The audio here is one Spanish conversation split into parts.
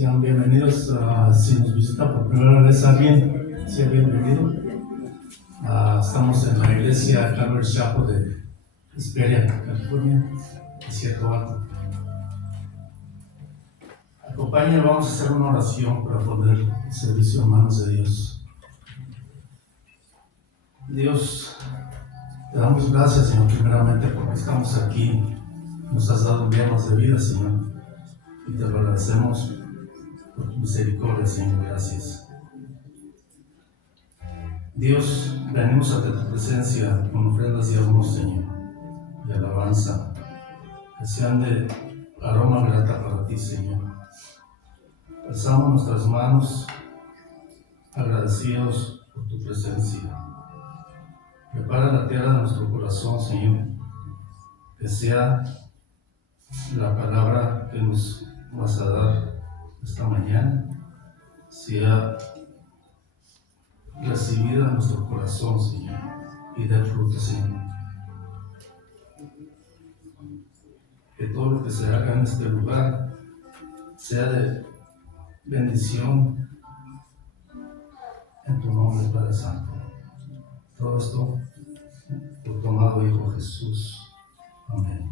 Sean bienvenidos. Si nos visita por primera vez alguien, sea bienvenido. Estamos en la iglesia Calvary Chapel de Hesperia, California, Desierto Alto. Acompáñenme, vamos a hacer una oración para poner el servicio en manos de Dios. Dios, te damos gracias, Señor, primeramente porque estamos aquí. Nos has dado un día más de vida, Señor, y te lo agradecemos por tu misericordia, Señor. Gracias. Dios, venimos ante tu presencia con ofrendas y amor, Señor, de alabanza, que sean de aroma grata para ti, Señor. Alzamos nuestras manos agradecidos por tu presencia. Prepara la tierra de nuestro corazón, Señor, que sea la palabra que nos vas a dar esta mañana, sea recibida en nuestro corazón, Señor, y dé fruto, Señor. Que todo lo que se haga en este lugar sea de bendición en tu nombre, Padre Santo. Todo esto por tu amado Hijo Jesús. Amén.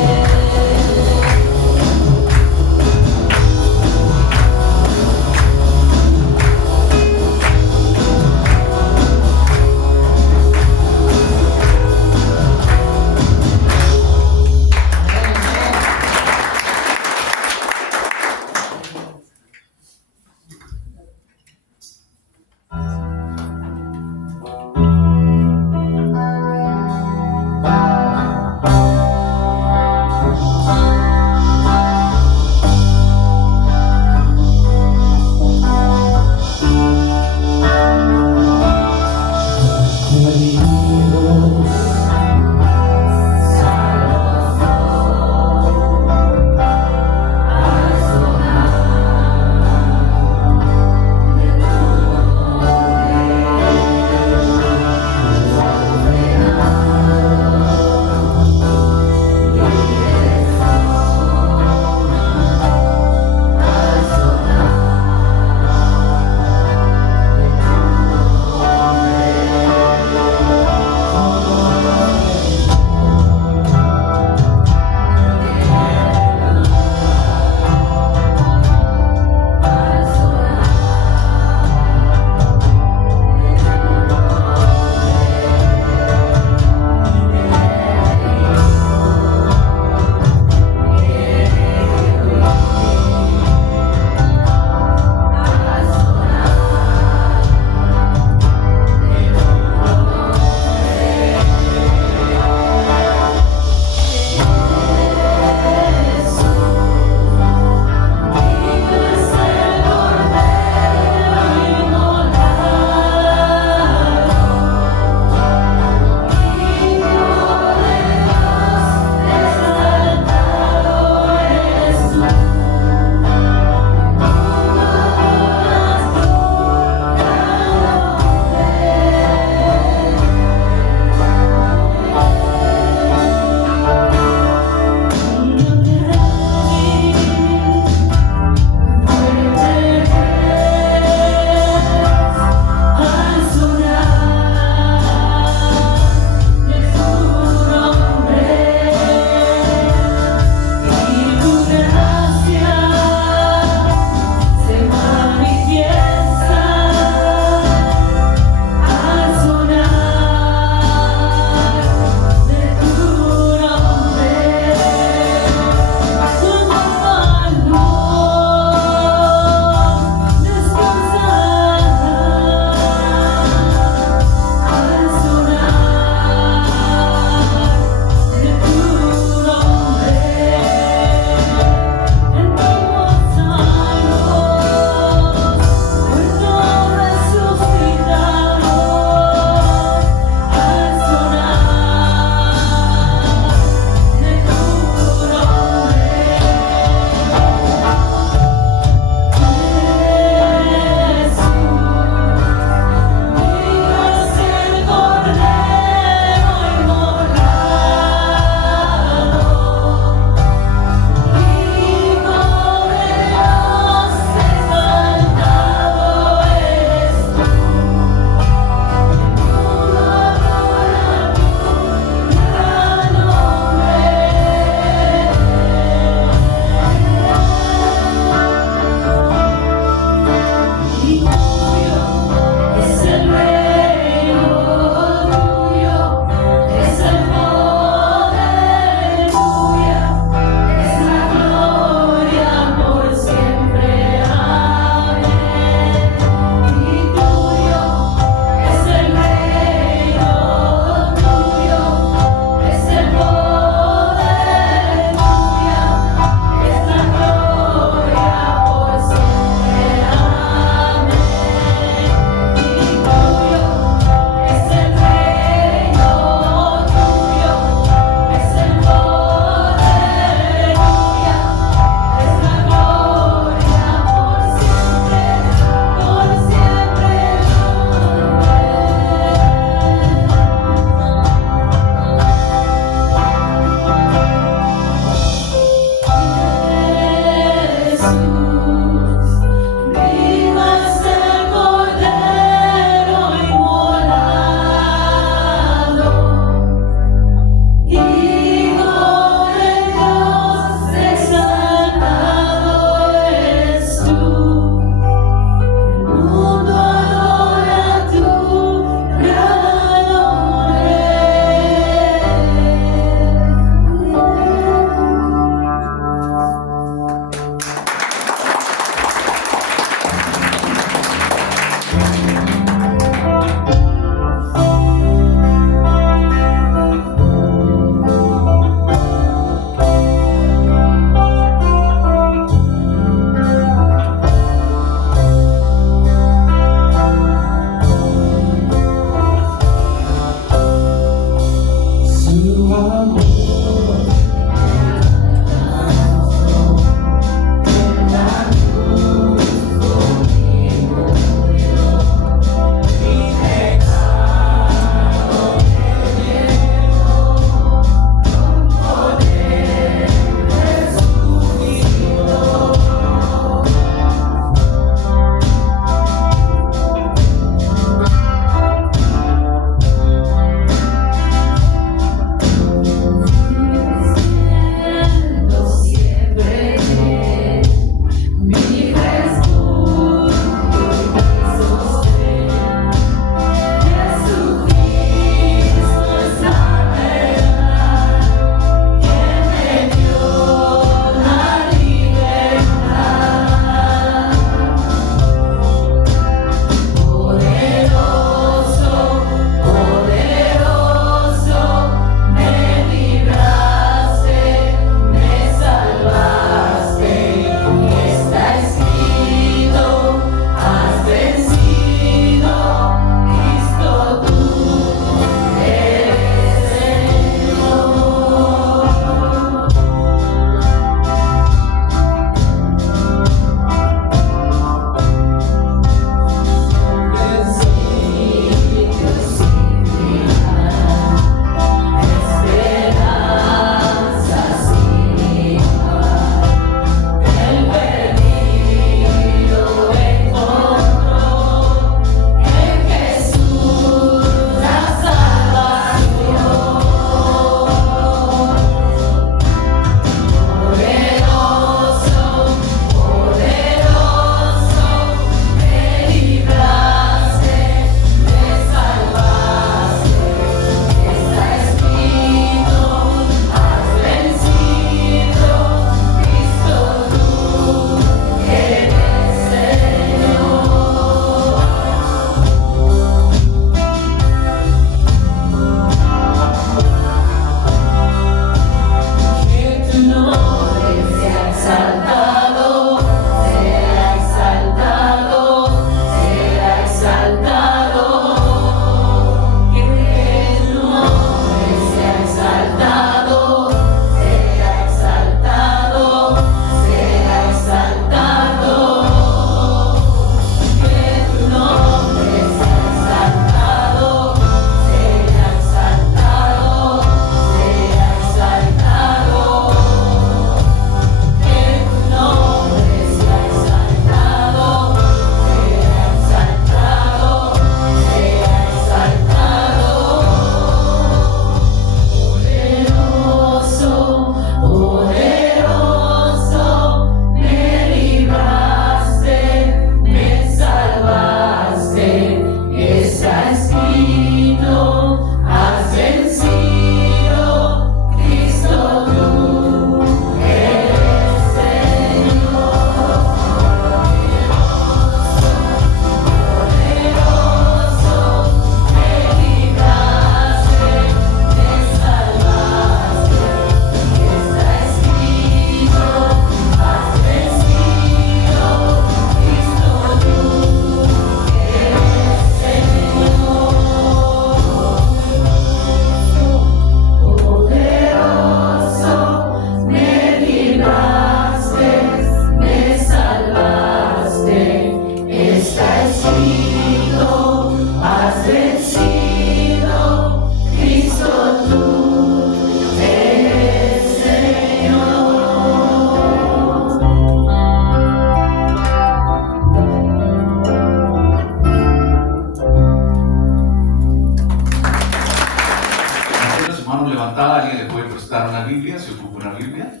está en la Biblia, se ocupa una Biblia.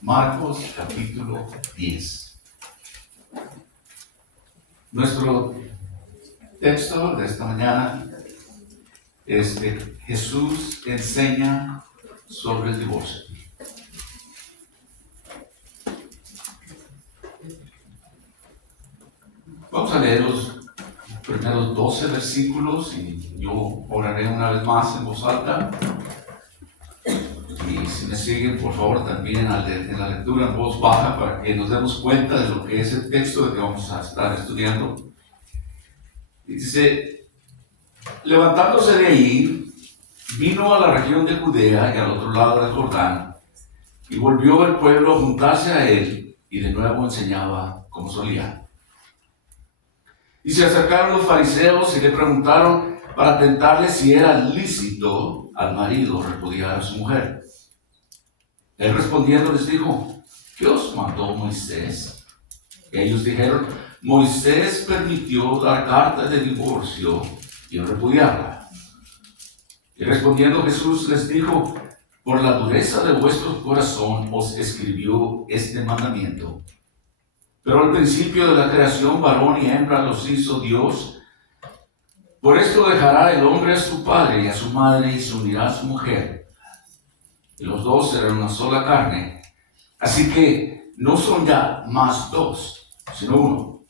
Marcos capítulo 10. Nuestro texto de esta mañana es de Jesús enseña sobre el divorcio. Vamos a leer los primeros 12 versículos y yo oraré una vez más en voz alta. Y si me siguen, por favor, también en la lectura en voz baja para que nos demos cuenta de lo que es el texto de que vamos a estar estudiando. Y dice, levantándose de ahí, vino a la región de Judea y al otro lado del Jordán, y volvió el pueblo a juntarse a él, y de nuevo enseñaba como solía. Y se acercaron los fariseos y le preguntaron para tentarle si era lícito al marido repudiar a su mujer. Él respondiendo les dijo, ¿qué os mandó Moisés? Ellos dijeron, Moisés permitió dar carta de divorcio y repudiarla. Y respondiendo Jesús les dijo, por la dureza de vuestro corazón os escribió este mandamiento. Pero al principio de la creación, varón y hembra los hizo Dios. Por esto dejará el hombre a su padre y a su madre y se unirá a su mujer. Y los dos serán una sola carne. Así que no son ya más dos, sino uno.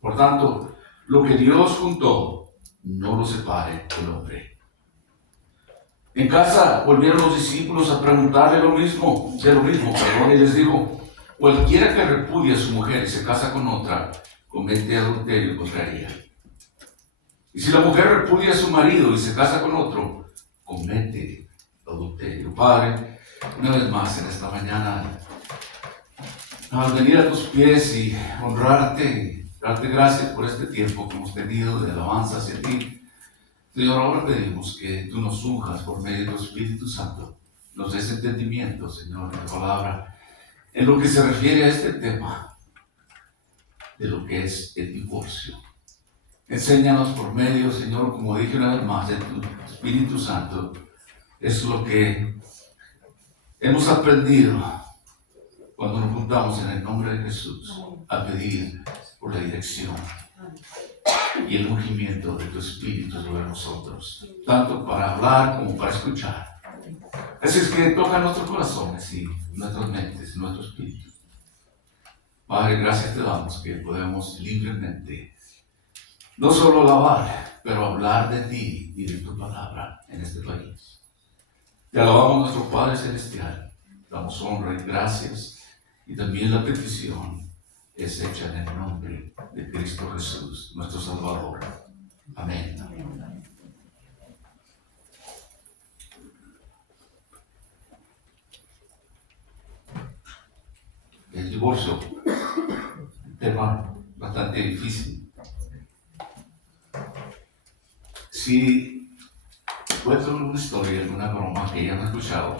Por tanto, lo que Dios juntó, no lo separe el hombre. En casa volvieron los discípulos a preguntarle lo mismo, y les dijo, cualquiera que repudie a su mujer y se casa con otra, comete adulterio contra ella. Y si la mujer repudia a su marido y se casa con otro, comete adulterio. Padre, una vez más en esta mañana, al venir a tus pies y honrarte, darte gracias por este tiempo que hemos tenido de alabanza hacia ti. Señor, ahora pedimos que tú nos unjas por medio de tu Espíritu Santo, nos des entendimiento, Señor, de tu palabra, en lo que se refiere a este tema de lo que es el divorcio. Enséñanos por medio, Señor, como dije una vez más, de tu Espíritu Santo, es lo que hemos aprendido cuando nos juntamos en el nombre de Jesús a pedir por la dirección y el ungimiento de tu Espíritu sobre nosotros, tanto para hablar como para escuchar. Así es que toca nuestros corazones y nuestras mentes, nuestro espíritu. Padre, gracias te damos que podemos libremente no solo alabar, pero hablar de ti y de tu palabra en este país. Te alabamos, nuestro Padre Celestial, damos honra y gracias, y también la petición es hecha en el nombre de Cristo Jesús, nuestro Salvador. Amén. El divorcio, un tema bastante difícil. Si cuento una historia, alguna broma que ya no he escuchado,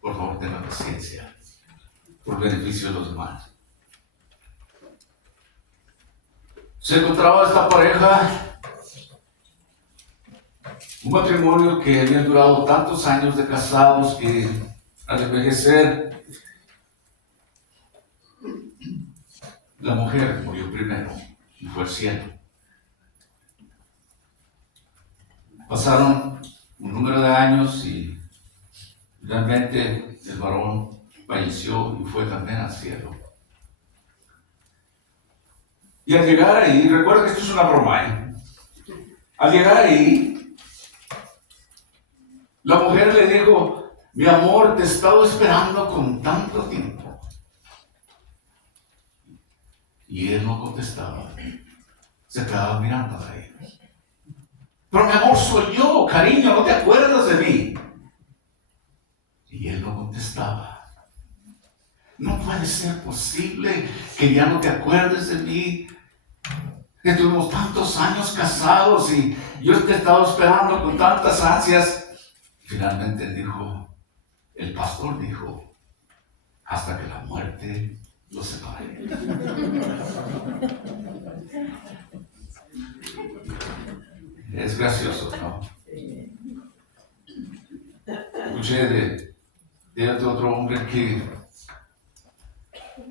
por favor tenga paciencia, por beneficio de los demás. Se encontraba esta pareja, un matrimonio que había durado tantos años de casados que al envejecer la mujer murió primero y fue al cielo. Pasaron un número de años y finalmente el varón falleció y fue también al cielo. Y al llegar ahí, recuerda que esto es una broma, al llegar ahí, la mujer le dijo, mi amor, te he estado esperando con tanto tiempo. Y él no contestaba, se quedaba mirando a ella. Pero mi amor, soy yo, cariño, ¿no te acuerdas de mí? Y él no contestaba. No puede ser posible que ya no te acuerdes de mí. Que tuvimos tantos años casados y yo te he estado esperando con tantas ansias. Finalmente dijo, el pastor dijo, hasta que la muerte los separe. Es gracioso, ¿no? escuché de otro hombre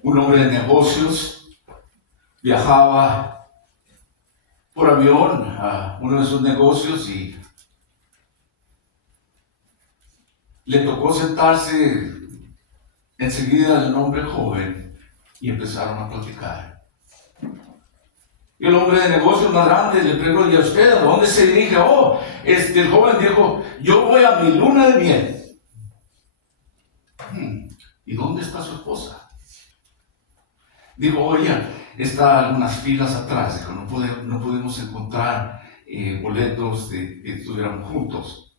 un hombre de negocios, viajaba por avión a uno de sus negocios y le tocó sentarse enseguida el hombre joven y empezaron a platicar. Y el hombre de negocios más grande le preguntó: ¿y a usted a dónde se dirige? El joven dijo: yo voy a mi luna de miel. ¿Y dónde está su esposa? Dijo: oye, está algunas filas atrás. Dijo: no podemos encontrar boletos de que estuvieran juntos.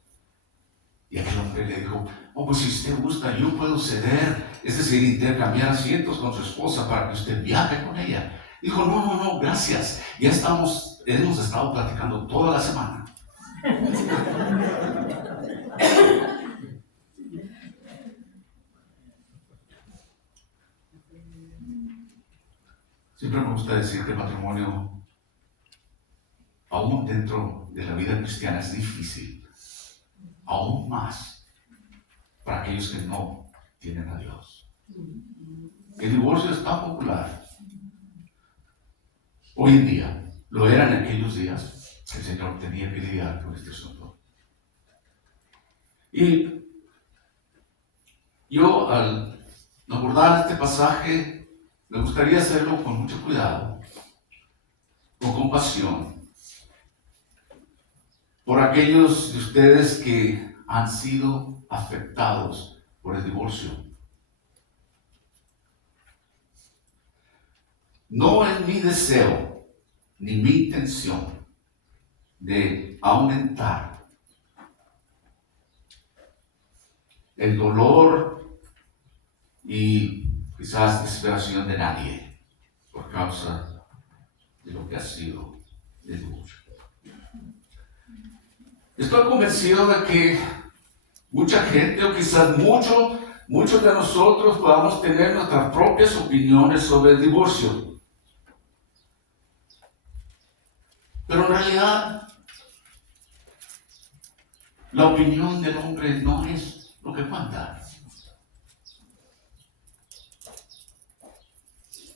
Y aquel hombre le dijo: pues si usted gusta, yo puedo ceder, es decir, intercambiar asientos con su esposa para que usted viaje con ella. Dijo: no, gracias. Ya hemos estado platicando toda la semana. Siempre me gusta decir que el matrimonio, aún dentro de la vida cristiana, es difícil, aún más para aquellos que no tienen a Dios. El divorcio es tan popular hoy en día, lo era en aquellos días. El Señor tenía que lidiar con este asunto. Y yo, al abordar este pasaje, me gustaría hacerlo con mucho cuidado, con compasión, por aquellos de ustedes que han sido afectados por el divorcio. No es mi deseo ni mi intención de aumentar el dolor y quizás desesperación de nadie por causa de lo que ha sido el divorcio. Estoy convencido de que mucha gente, o quizás muchos de nosotros, podamos tener nuestras propias opiniones sobre el divorcio. Pero en realidad, la opinión del hombre no es lo que cuenta.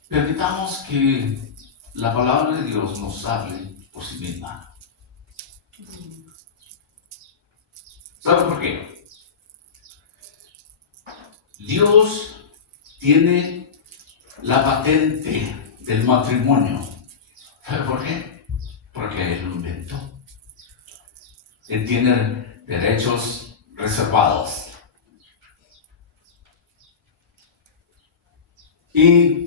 Permitamos que la palabra de Dios nos hable por sí misma. ¿Sabe por qué? Dios tiene la patente del matrimonio. ¿Sabe por qué? Porque Él lo inventó. Él tiene derechos reservados. Y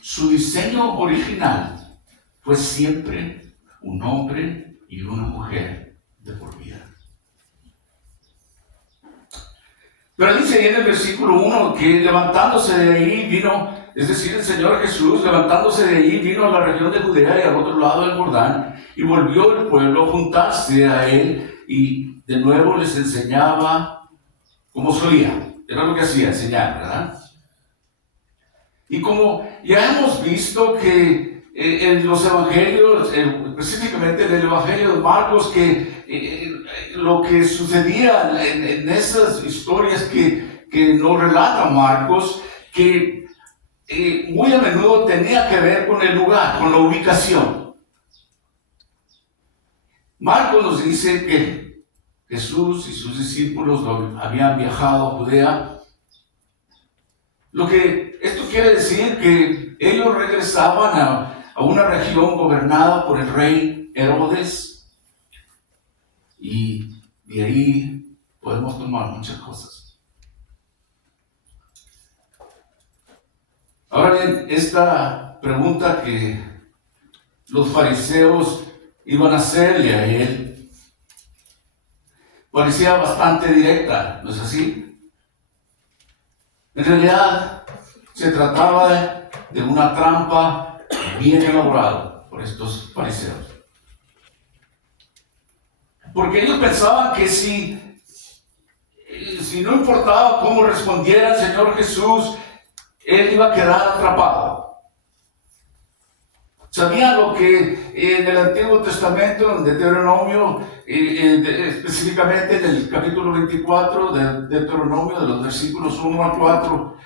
su diseño original fue siempre un hombre y una mujer de por vida. Pero dice ahí en el versículo 1 que levantándose de ahí vino, es decir, el Señor Jesús, levantándose de ahí vino a la región de Judea y al otro lado del Jordán, y volvió el pueblo a juntarse a Él, y de nuevo les enseñaba como solía. Era lo que hacía, enseñar, ¿verdad? Y como ya hemos visto que en los evangelios, específicamente en el evangelio de Marcos, que lo que sucedía en esas historias que nos relata Marcos, que muy a menudo tenía que ver con el lugar, con la ubicación. Marcos nos dice que Jesús y sus discípulos habían viajado a Judea. Lo que esto quiere decir que ellos regresaban a una región gobernada por el rey Herodes, y de ahí podemos tomar muchas cosas. Ahora bien, esta pregunta que los fariseos iban a hacerle a él parecía bastante directa, ¿no es así? En realidad, se trataba de una trampa bien elaborada por estos fariseos. Porque ellos pensaban que si no importaba cómo respondiera el Señor Jesús, Él iba a quedar atrapado. Sabían lo que en el Antiguo Testamento, en Deuteronomio, específicamente en el capítulo 24 de Deuteronomio, de los versículos 1 al 4,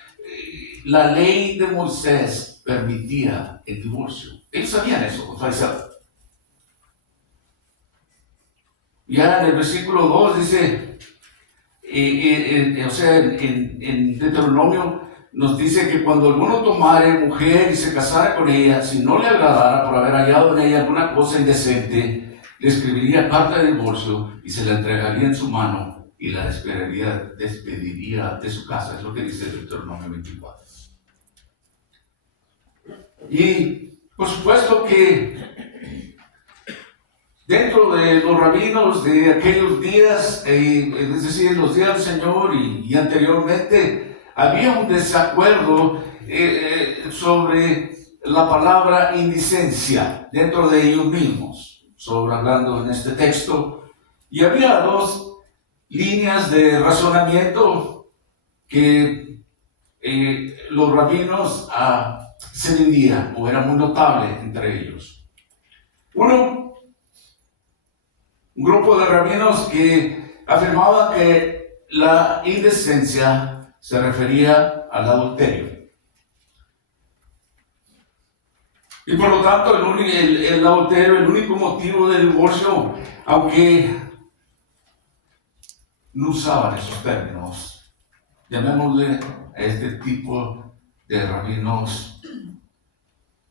la ley de Moisés permitía el divorcio. Ellos sabían eso, los fariseos. Ya en el versículo 2 dice, o sea, en Deuteronomio nos dice que cuando alguno tomare mujer y se casara con ella, si no le agradara por haber hallado en ella alguna cosa indecente, le escribiría carta de divorcio y se la entregaría en su mano y la despediría de su casa. Es lo que dice Deuteronomio 24. Y por supuesto que dentro de los rabinos de aquellos días, es decir, los días del Señor y anteriormente, había un desacuerdo sobre la palabra indicencia dentro de ellos mismos, hablando en este texto. Y había dos líneas de razonamiento que los rabinos se dividían, o era muy notable entre ellos. Un grupo de rabinos que afirmaba que la indecencia se refería al adulterio. Y por lo tanto, el adulterio, el único motivo de divorcio, aunque no usaban esos términos, llamémosle a este tipo de rabinos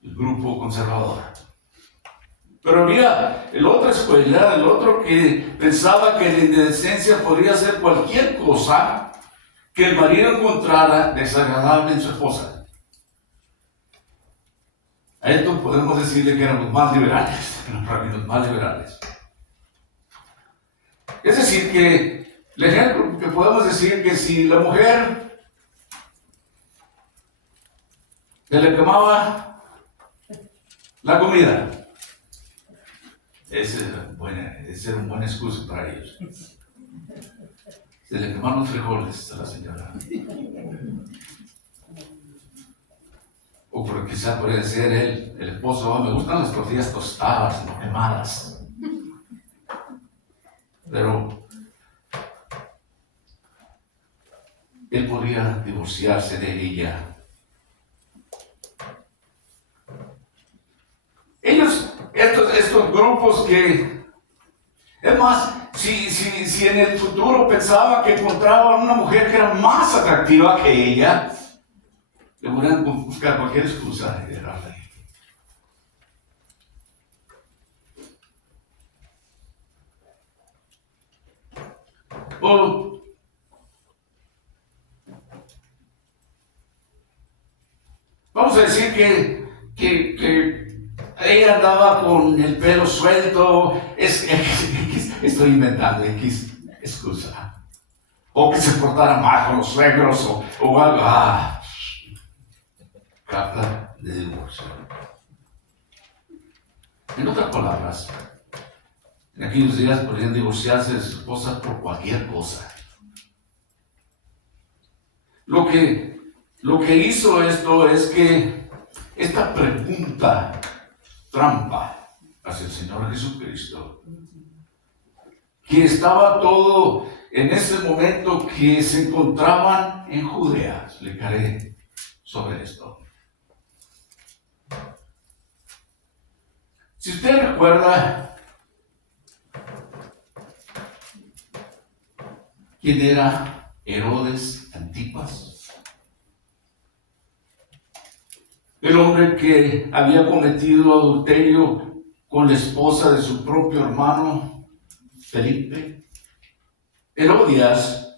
el grupo conservador. Pero había la otra escuela, el otro que pensaba que la indecencia podría ser cualquier cosa que el marido encontrara desagradable en su esposa. A esto podemos decirle que eran los más liberales, los rabinos más liberales. Es decir, que el ejemplo que podemos decir que si la mujer se le quemaba la comida, esa era una buena excusa para ellos. Se le quemaron los frijoles a la señora. O porque quizá podría ser el esposo, me gustan las tortillas tostadas, no quemadas. Pero él podría divorciarse de ella. Estos grupos que, es más, si en el futuro pensaba que encontraban una mujer que era más atractiva que ella, le podrían buscar cualquier excusa de dejarla ahí. O vamos a decir que ella andaba con el pelo suelto, estoy inventando X excusa. O que se portara mal con los suegros o algo. Carta de divorcio. En otras palabras, en aquellos días podían divorciarse de sus esposas por cualquier cosa. Lo que hizo esto es que esta pregunta trampa hacia el Señor Jesucristo, que estaba todo en ese momento que se encontraban en Judea. Explicaré sobre esto. Si usted recuerda quién era Herodes Antipas, el hombre que había cometido adulterio con la esposa de su propio hermano Felipe. Herodías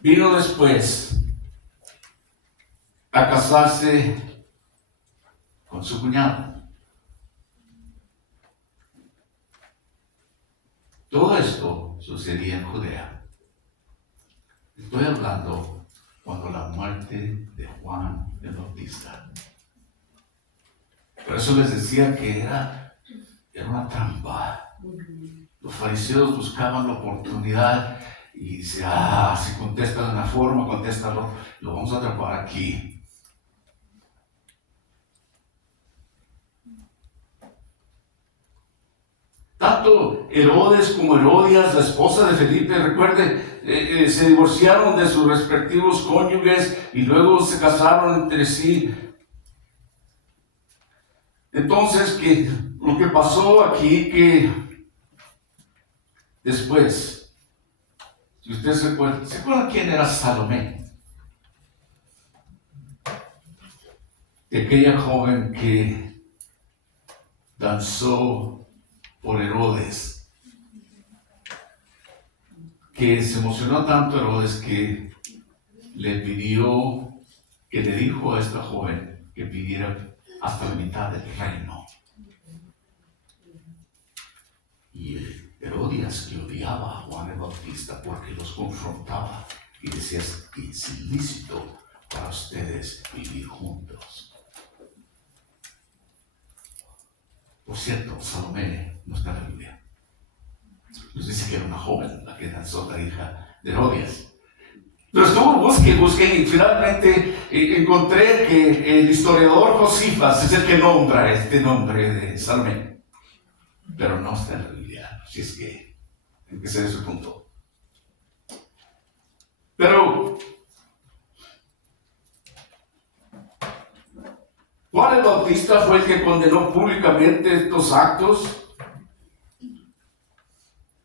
vino después a casarse con su cuñado. Todo esto sucedía en Judea. Estoy hablando cuando la muerte de Juan el Bautista. Por eso les decía que era una trampa. Los fariseos buscaban la oportunidad Y dice, si contesta de una forma, contesta lo vamos a atrapar aquí. Tanto Herodes como Herodias, la esposa de Felipe, recuerde, se divorciaron de sus respectivos cónyuges y luego se casaron entre sí. Entonces, lo que pasó aquí, que después, si usted ¿se acuerda quién era Salomé? De aquella joven que danzó por Herodes, que se emocionó tanto Herodes que le dijo a esta joven que pidiera hasta la mitad del reino. Y Herodías, que odiaba a Juan el Bautista porque los confrontaba y decía, es ilícito para ustedes vivir juntos. Por cierto, Salomé no está en la Biblia. Nos dice que era una joven la que danzó, la hija de Herodias. Pero busqué y finalmente encontré que el historiador Josifas es el que nombra este nombre de Salomé. Pero no está en la Biblia, así es que hay que ser ese punto. Pero Juan el Bautista fue el que condenó públicamente estos actos.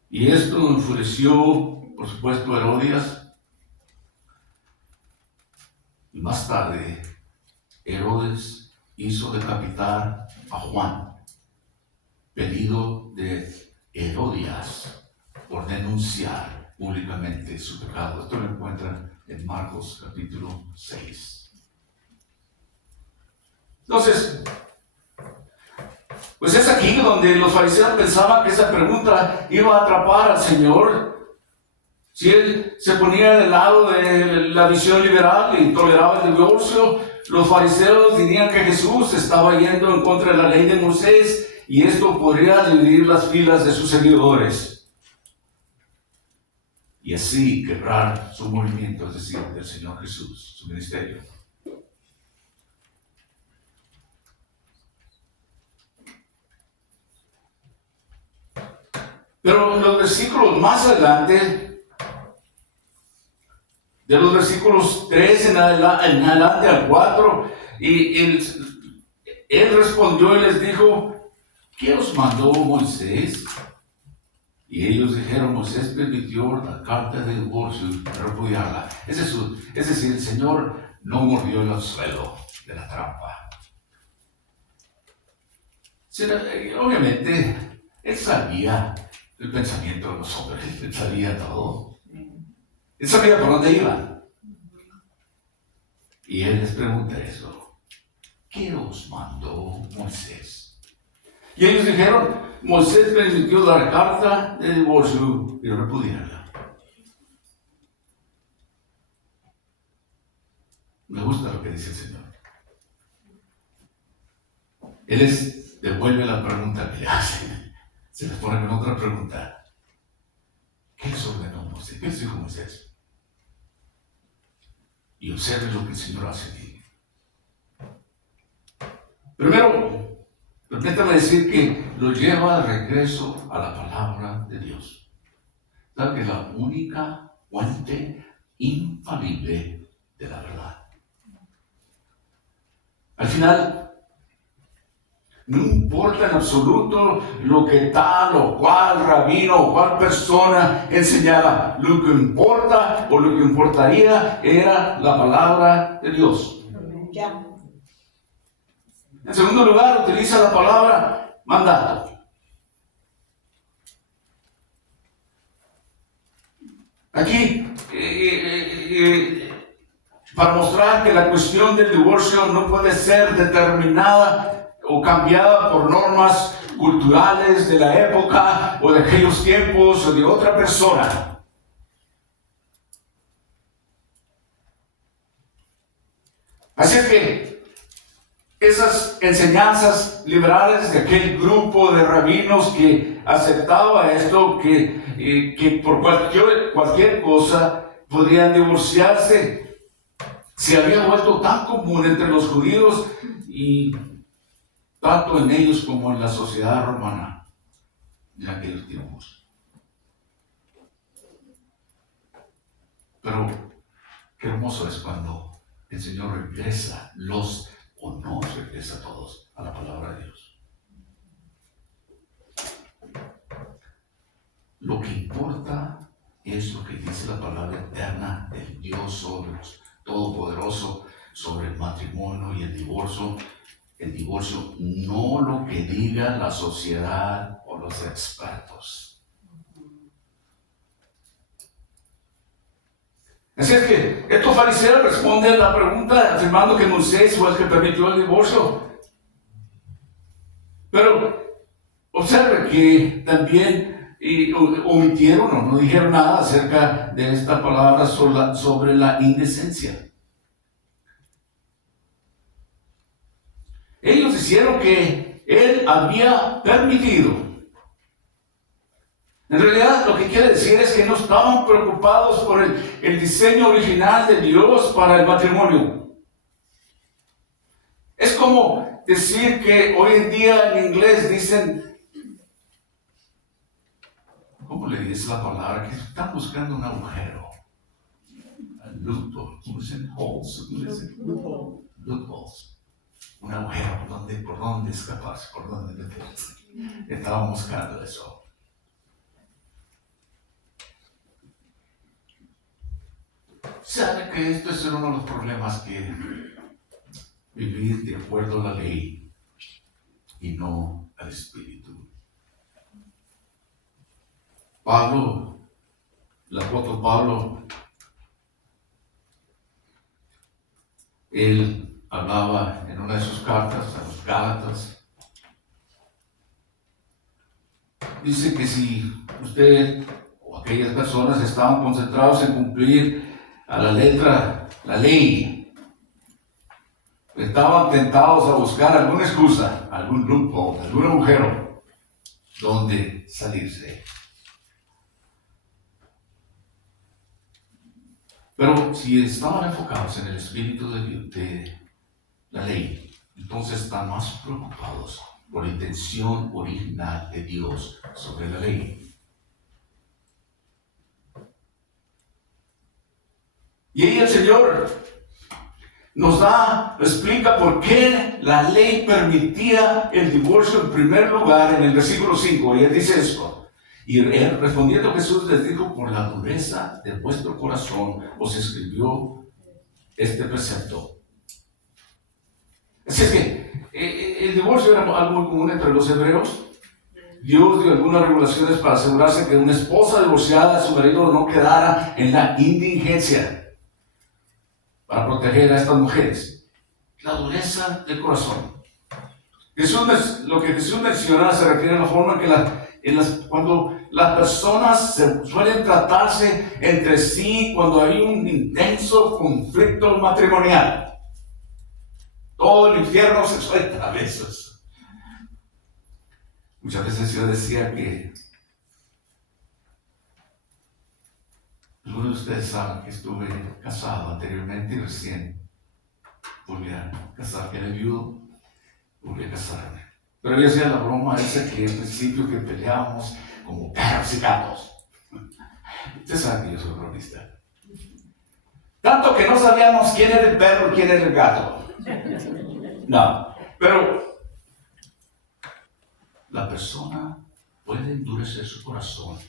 Y esto enfureció, por supuesto, a Herodias. Y más tarde, Herodes hizo decapitar a Juan, pedido de Herodias, por denunciar públicamente su pecado. Esto lo encuentran en Marcos capítulo 6. Entonces, pues es aquí donde los fariseos pensaban que esa pregunta iba a atrapar al Señor. Si Él se ponía del lado de la visión liberal y toleraba el divorcio, los fariseos dirían que Jesús estaba yendo en contra de la ley de Moisés y esto podría dividir las filas de sus seguidores. Y así quebrar su movimiento, es decir, del Señor Jesús, su ministerio. Pero en los versículos más adelante, de los versículos 3 en adelante al 4, y él respondió y les dijo, ¿qué os mandó Moisés? Y ellos dijeron, Moisés permitió la carta de divorcio para repudiarla. Es decir, el Señor no mordió el anzuelo de la trampa. Obviamente, Él sabía el pensamiento de los hombres, Él sabía todo. Él sabía por dónde iban. Y Él les pregunta eso. ¿Qué os mandó Moisés? Y ellos dijeron, Moisés permitió la carta de divorcio y repudiarla. Me gusta lo que dice el Señor. Él les devuelve la pregunta que le hacen. Se les pone con otra pregunta. ¿Qué les ordenó Moisés? ¿Qué les dijo Moisés? Y observen lo que el Señor hace aquí. Primero, permítame decir que lo lleva de regreso a la palabra de Dios. ¿Sabe que es la única fuente infalible de la verdad? Al final, no importa en absoluto lo que tal o cual rabino o cual persona enseñaba. Lo que importa o lo que importaría era la palabra de Dios. En segundo lugar, utiliza la palabra mandato. Aquí, para mostrar que la cuestión del divorcio no puede ser determinada o cambiada por normas culturales de la época o de aquellos tiempos o de otra persona. Así es que esas enseñanzas liberales de aquel grupo de rabinos que aceptaba esto, que por cualquier cosa podrían divorciarse. Se había vuelto tan común entre los judíos y tanto en ellos como en la sociedad romana en aquellos tiempos. Pero qué hermoso es cuando el Señor regresa, nos regresa a todos a la palabra de Dios. Lo que importa es lo que dice la palabra eterna del Dios Todopoderoso sobre el matrimonio y el divorcio. El divorcio, no lo que diga la sociedad o los expertos. Así es que estos fariseos responden a la pregunta afirmando que Moisés fue el que permitió el divorcio. Pero observe que también omitieron o no dijeron nada acerca de esta palabra sobre la indecencia. Ellos hicieron que él había permitido. En realidad lo que quiere decir es que no estaban preocupados por el diseño original de Dios para el matrimonio. Es como decir que hoy en día en inglés dicen, ¿cómo le dice la palabra? Que están buscando un agujero. ¿Cómo dicen? Holes. ¿Cómo dicen? Loopholes. Un agujero por donde escaparse, por donde meterse. Estaban buscando eso. Sabe que esto es uno de los problemas que vivir de acuerdo a la ley y no al Espíritu. El apóstol Pablo, él hablaba en una de sus cartas a los Gálatas. Dice que si usted o aquellas personas estaban concentrados en cumplir a la letra la ley, estaban tentados a buscar alguna excusa, algún loophole, algún agujero donde salirse. Pero si estaban enfocados en el espíritu de la ley, entonces están más preocupados por la intención original de Dios sobre la ley. Y ahí el Señor nos explica por qué la ley permitía el divorcio en primer lugar en el versículo 5. Y él dice esto: y él, respondiendo Jesús, les dijo: por la dureza de vuestro corazón os escribió este precepto. Así es que el divorcio era algo muy común entre los hebreos. Dios dio algunas regulaciones para asegurarse que una esposa divorciada de su marido no quedara en la indigencia, para proteger a estas mujeres. La dureza del corazón. Lo que Jesús menciona se refiere a la forma que cuando las personas suelen tratarse entre sí cuando hay un intenso conflicto matrimonial. Todo el infierno se suelta a veces. Muchas veces yo decía que algunos de ustedes saben que estuve casado anteriormente y recién volví a casar, que era viudo, volví a casarme. Pero yo hacía la broma esa que al principio que peleábamos como perros y gatos. Usted sabe que yo soy bromista. Tanto que no sabíamos quién era el perro y quién era el gato. No, pero la persona puede endurecer su corazón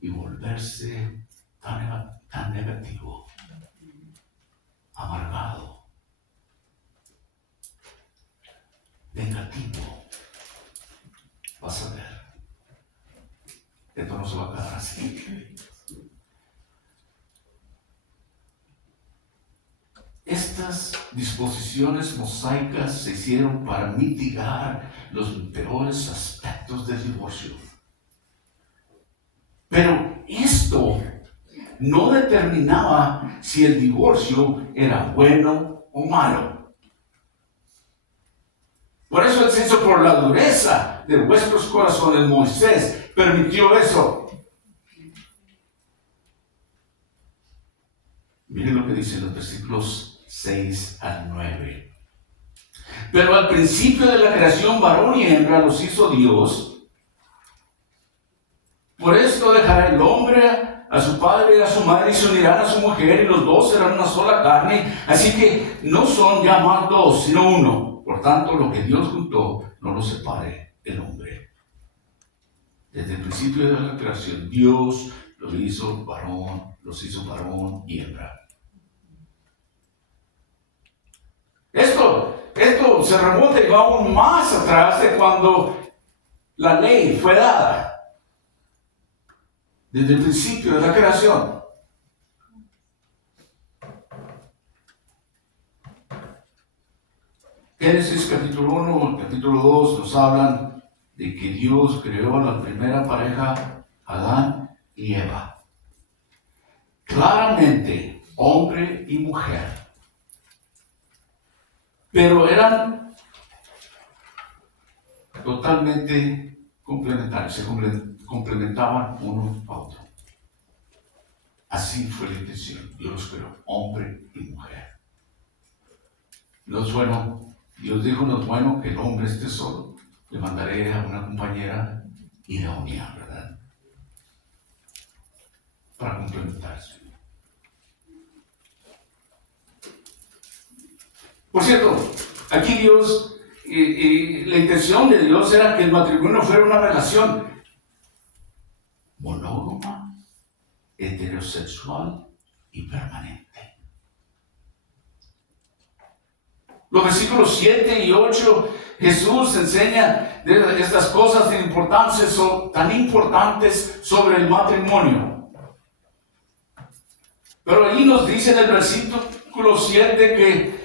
y volverse tan negativo, amargado, negativo. Vas a ver, esto no se va a quedar así. Estas disposiciones mosaicas se hicieron para mitigar los peores aspectos del divorcio. Pero esto no determinaba si el divorcio era bueno o malo. Por eso él se hizo por la dureza de vuestros corazones. Moisés permitió eso. Miren lo que dicen los versículos 6 al 9. Pero al principio de la creación, varón y hembra los hizo Dios. Por esto dejará el hombre a su padre y a su madre y se unirán a su mujer y los dos serán una sola carne. Así que no son ya más dos, sino uno. Por tanto, lo que Dios juntó, no lo separe el hombre. Desde el principio de la creación, Dios los hizo varón y hembra. Esto se remonta y va aún más atrás de cuando la ley fue dada. Desde el principio de la creación. Génesis capítulo 1, capítulo 2 nos hablan de que Dios creó a la primera pareja, Adán y Eva. Claramente, hombre y mujer. Pero eran totalmente complementarios, se complementaban uno a otro. Así fue la intención. Dios creó hombre y mujer. No es bueno, Dios dijo, no es bueno que el hombre esté solo. Le mandaré a una compañera idónea, ¿verdad? Para complementarse. Por cierto, aquí Dios, la intención de Dios era que el matrimonio fuera una relación monógama, heterosexual y permanente. Los versículos 7 y 8, Jesús enseña de estas cosas tan importantes sobre el matrimonio. Pero ahí nos dice en el versículo 7 que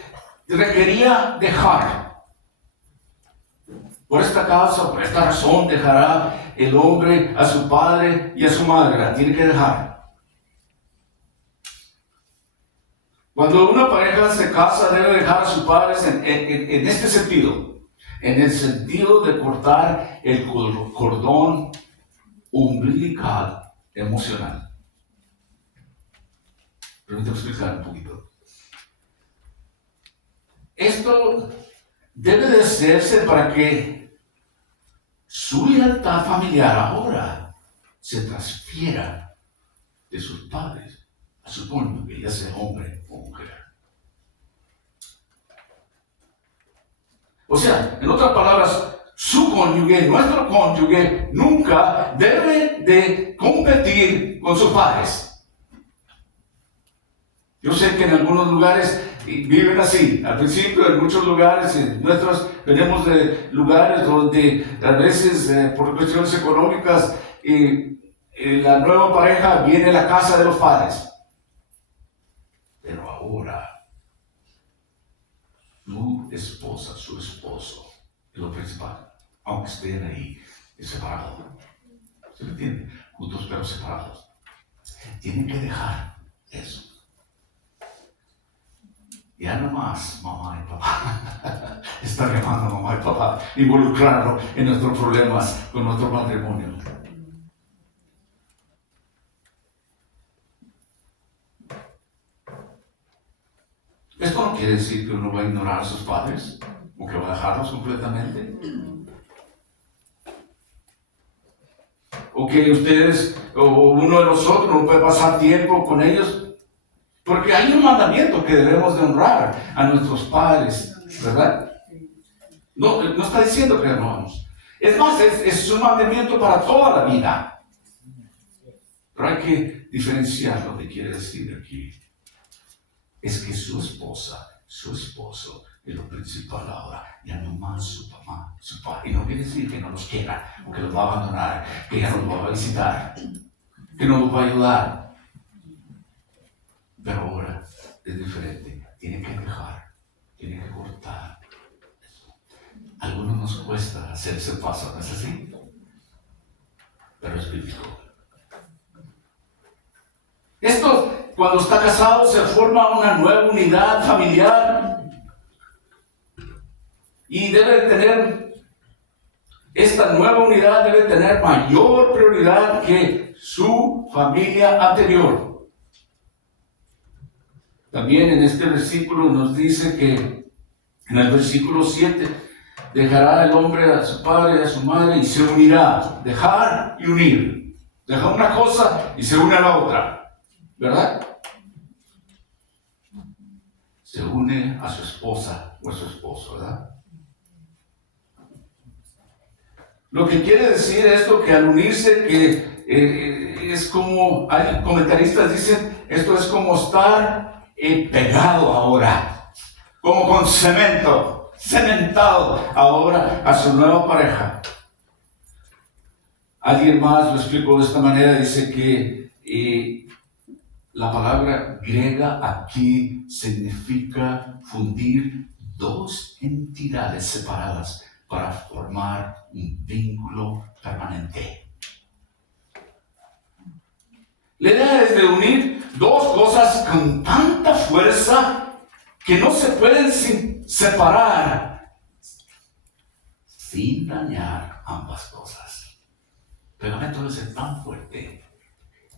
requería dejar. Por esta causa, por esta razón, dejará el hombre a su padre y a su madre. La tiene que dejar. Cuando una pareja se casa, debe dejar a sus padres en este sentido. En el sentido de cortar el cordón umbilical emocional. Permítame explicar un poquito. Esto debe de hacerse para que su lealtad familiar ahora se transfiera de sus padres a su cónyuge, ya sea hombre o mujer. O sea, en otras palabras, su cónyuge, nuestro cónyuge, nunca debe de competir con sus padres. Yo sé que en algunos lugares viven así. Al principio, en muchos lugares, venimos de lugares donde a veces, por cuestiones económicas, la nueva pareja viene a la casa de los padres. Pero ahora, su esposo, es lo principal, aunque estén ahí separados. ¿Se me entiende? Juntos pero separados. Tienen que dejar eso. Ya no más mamá y papá. Estar llamando a mamá y papá, involucrarlo en nuestros problemas con nuestro matrimonio. Esto no quiere decir que uno va a ignorar a sus padres o que va a dejarlos completamente. O que ustedes o uno de nosotros no puede pasar tiempo con ellos. Porque hay un mandamiento que debemos de honrar a nuestros padres, ¿verdad? No está diciendo que no vamos. Es más, es un mandamiento para toda la vida. Pero hay que diferenciar lo que quiere decir aquí. Es que su esposa, su esposo, es lo principal ahora. Ya no más su mamá, su padre. Y no quiere decir que no los quiera, o que los va a abandonar, que ya no los va a visitar, que no los va a ayudar. Pero ahora es diferente. Tiene que dejar, tiene que cortar. A algunos nos cuesta hacer ese paso, ¿no es así? Pero es bíblico. Esto, cuando está casado, se forma una nueva unidad familiar y debe tener esta nueva unidad debe tener mayor prioridad que su familia anterior. También en este versículo nos dice que en el versículo 7, dejará el hombre a su padre y a su madre y se unirá. Dejar y unir. Deja una cosa y se une a la otra. ¿Verdad? Se une a su esposa o a su esposo, ¿verdad? Lo que quiere decir esto que al unirse, que es como, hay comentaristas dicen, esto es como estar pegado ahora. Como con cemento, cementado ahora a su nueva pareja. Alguien más lo explicó de esta manera, dice que la palabra griega aquí significa fundir dos entidades separadas para formar un vínculo permanente. La idea es de unir dos cosas con tanta fuerza que no se pueden separar sin dañar ambas cosas. Pegamento debe ser tan fuerte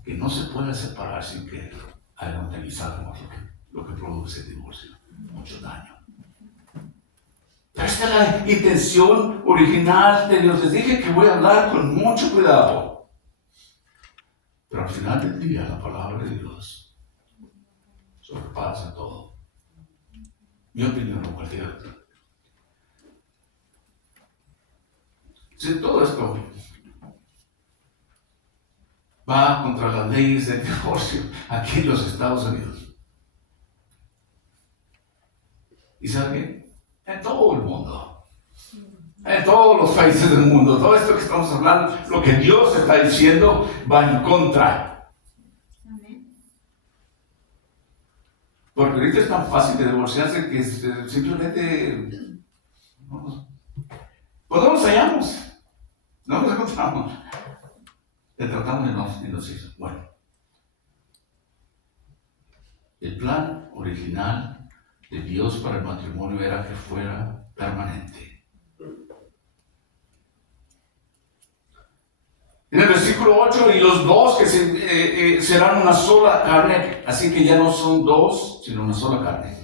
que no se puede separar sin que haya utilizado lo que produce el divorcio. Mucho daño. Pero esta es la intención original de Dios. Les dije que voy a hablar con mucho cuidado. Pero al final del día la palabra de Dios sobrepasa todo. Mi opinión o cualquier otra. Si todo esto va contra las leyes del divorcio aquí en los Estados Unidos. ¿Y sabe qué? En todo el mundo. En todos los países del mundo. Todo esto que estamos hablando, lo que Dios está diciendo, va en contra. Porque ahorita es tan fácil de divorciarse que simplemente pues no nos hallamos, no nos encontramos, le tratamos y nos hizo. Bueno, el plan original de Dios para el matrimonio era que fuera permanente. En el versículo 8, y los dos que serán una sola carne, así que ya no son dos, sino una sola carne.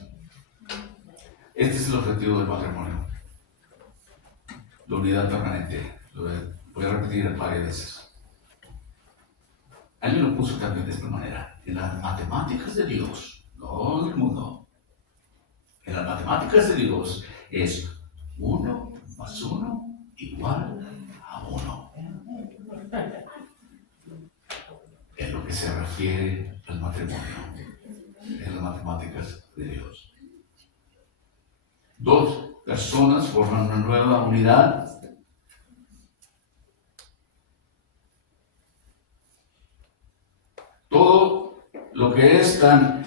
Este es el objetivo del matrimonio. La unidad permanente. Lo voy a repetir varias veces. Alguien lo puso también de esta manera. En las matemáticas de Dios, no del mundo. En las matemáticas de Dios es 1 más 1 igual a 1. En lo que se refiere al matrimonio, en las matemáticas de Dios. Dos personas forman una nueva unidad. Todo lo que es tan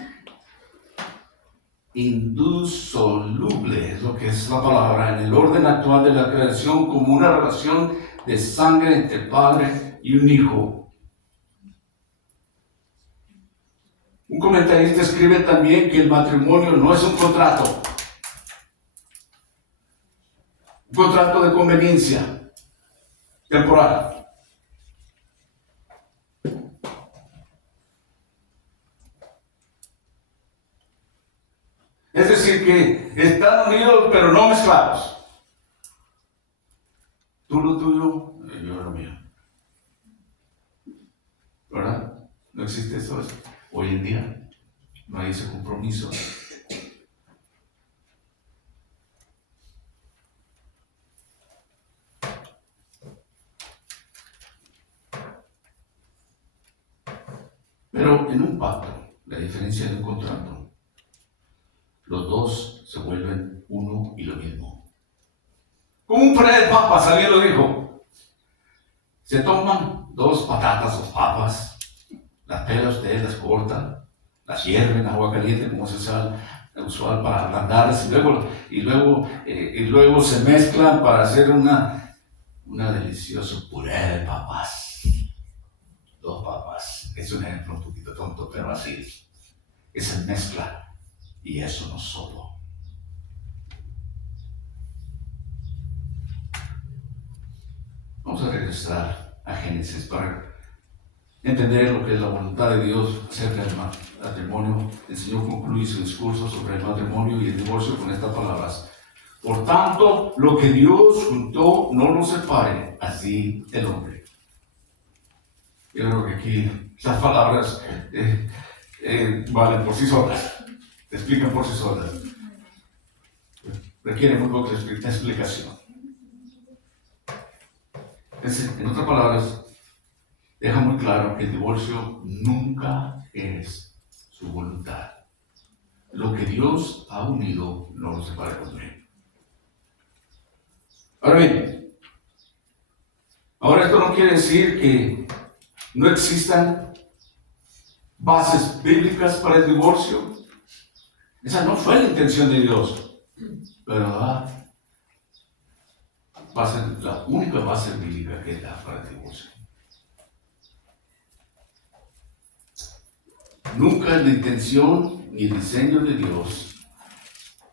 indisoluble, es lo que es la palabra, en el orden actual de la creación, como una relación de sangre entre padre y un hijo. Un comentarista escribe también que el matrimonio no es un contrato de conveniencia temporal. Es decir, que están unidos pero no mezclados. Tú lo tuyo, yo lo mío. ¿Verdad? No existe eso hoy en día. No hay ese compromiso. Pero en un pacto, la diferencia de un contrato, los dos se vuelven uno y lo mismo. Como un puré de papas, alguien lo dijo. Se toman dos patatas o papas, las pelas ustedes las cortan, las hierven en agua caliente como se usual para ablandarlas y luego se mezclan para hacer una delicioso puré de papas. Dos papas. Es un ejemplo un poquito tonto, pero así es. Esa mezcla y eso no solo. regresar a Génesis para entender lo que es la voluntad de Dios acerca del matrimonio. El Señor concluye su discurso sobre el matrimonio y el divorcio con estas palabras: por tanto, lo que Dios juntó, no lo separe así el hombre. Yo creo que aquí las palabras valen por sí solas, explican por sí solas. Requiere muy poca explicación. En otras palabras, deja muy claro que el divorcio nunca es su voluntad. Lo que Dios ha unido, no lo separe el hombre. Ahora bien, esto no quiere decir que no existan bases bíblicas para el divorcio. Esa no fue la intención de Dios, pero la única base bíblica que da para el divorcio. Nunca es la intención ni el diseño de Dios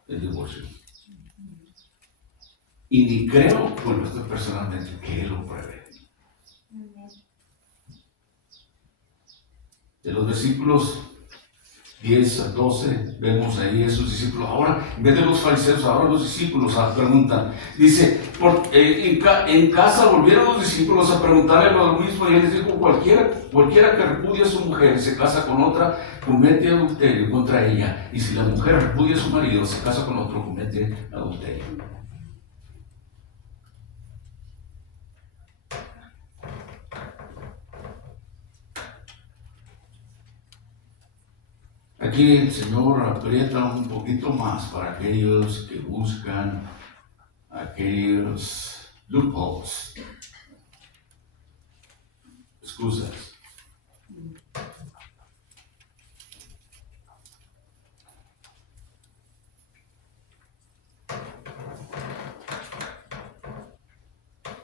el divorcio. Y ni creo, bueno, esto personalmente, que Él lo pruebe. De los versículos 10 a 12, vemos ahí esos discípulos. Ahora, en vez de los fariseos, ahora los discípulos preguntan. Dice, en casa volvieron los discípulos a preguntarle lo mismo, y él les dijo: cualquiera que repudia a su mujer y se casa con otra, comete adulterio contra ella. Y si la mujer repudia a su marido y se casa con otro, comete adulterio. Aquí el Señor aprieta un poquito más para aquellos que buscan aquellos loopholes, excusas.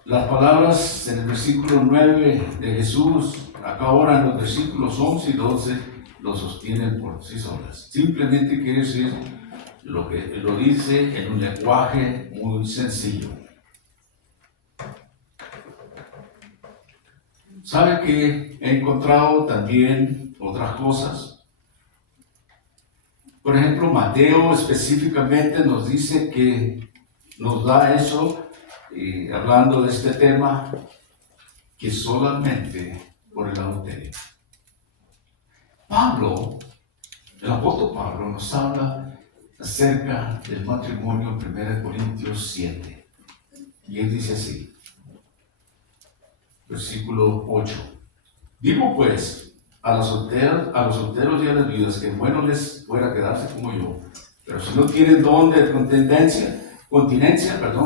Las palabras en el versículo 9 de Jesús, acá ahora en los versículos 11 y 12, lo sostienen por sí solas. Simplemente quiere decir lo que lo dice en un lenguaje muy sencillo. ¿Sabe que he encontrado también otras cosas? Por ejemplo, Mateo específicamente nos dice que nos da eso, hablando de este tema, que solamente por el adulterio. Pablo, el apóstol Pablo, nos habla acerca del matrimonio en 1 Corintios 7. Y él dice así, versículo 8. Digo pues a los solteros y a las viudas que bueno les fuera quedarse como yo, pero si no tienen don de continencia,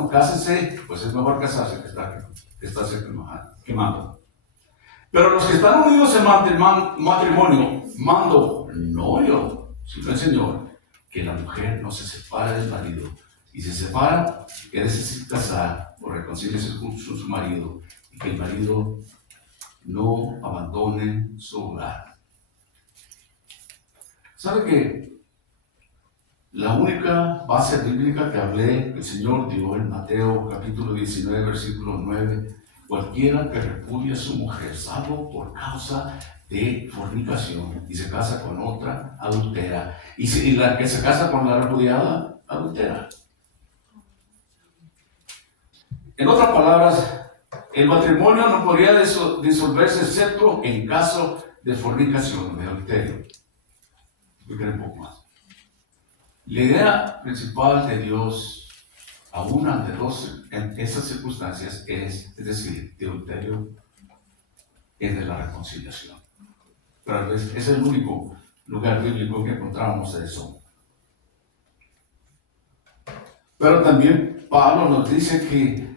cásense, pues es mejor casarse que estarse quemando. Pero los que están unidos en matrimonio, mando, no yo, sino el Señor, que la mujer no se separe del marido, y si se separa, quédese sin casar o reconcíliese con su marido, y que el marido no abandone su hogar. ¿Sabe que la única base bíblica que hablé, el Señor dio en Mateo capítulo 19, versículo 9, cualquiera que repudia a su mujer, salvo por causa de fornicación, y se casa con otra, adultera, y la que se casa con la repudiada, adultera. En otras palabras, el matrimonio no podría disolverse excepto en caso de fornicación, de adulterio. Explicaré un poco más. La idea principal de Dios, aún en esas circunstancias, es decir, de adulterio, es de la reconciliación. Pero ese es el único lugar bíblico que encontramos de eso. Pero también Pablo nos dice que